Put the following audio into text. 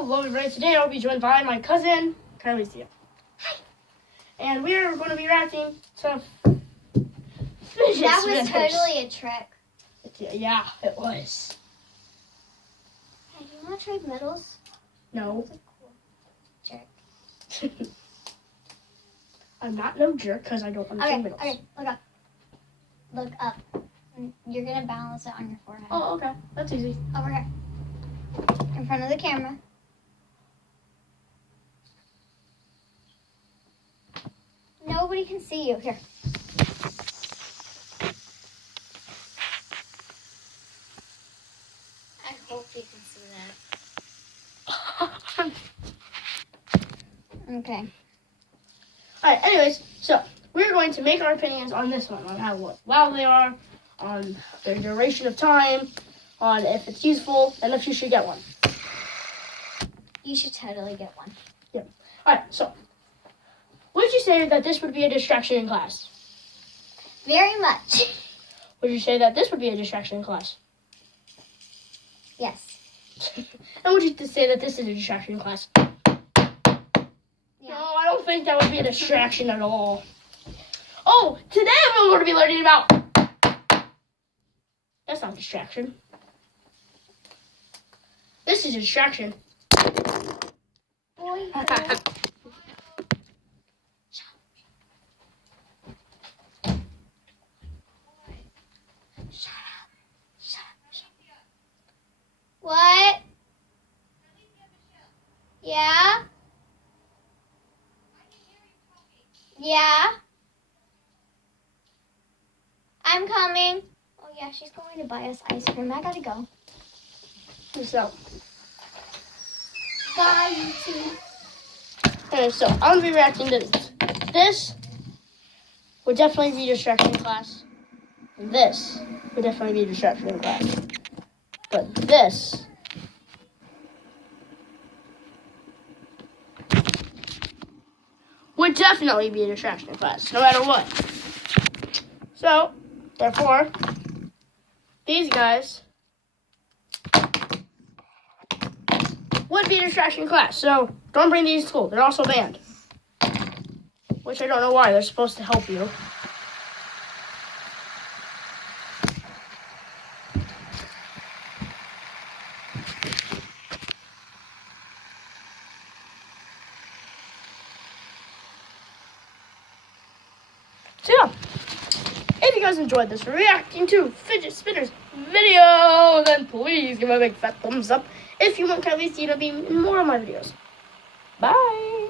Hello everybody, today I'll be joined by my cousin, Carlicia. Hi! And we are going to be reacting to Fidget That was spinners. totally a trick. Yeah, it was. Hey, do you want to trade medals? No. That's a cool trick. I'm not no jerk because I don't understand riddles. Okay, look up. Look up. You're going to balance it on your forehead. Oh, okay. That's easy. Over here. In front of the camera. Nobody can see you. Here. I hope you can see that. Okay. Alright, anyways, so we're going to make our opinions on this one, on how loud they are, on their duration of time, on if it's useful, and if you should get one. You should totally get one. Yeah. Alright, so would you say that this would be a distraction in class? Very much. Would you say that this would be a distraction in class? Yes. And would you say that this is a distraction in class? Yeah. No, I don't think that would be a distraction at all. Oh, today we're going to be learning about... That's not a distraction. This is a distraction. Boy, What? Yeah? Yeah? I'm coming. Oh yeah, she's going to buy us ice cream. I gotta go. So, Bye, you two. okay, so I'm going to be reacting to this. This would definitely be a distraction in class. And this would definitely be a distraction in class. But this would definitely be a distraction in class, no matter what. So, therefore, these guys would be a distraction in class. So, don't bring these to school. They're also banned. Which I don't know why. They're supposed to help you. So yeah, if you guys enjoyed this reacting to Fidget Spinners video, then please give a big fat thumbs up if you want Kylie to be in more of my videos. Bye!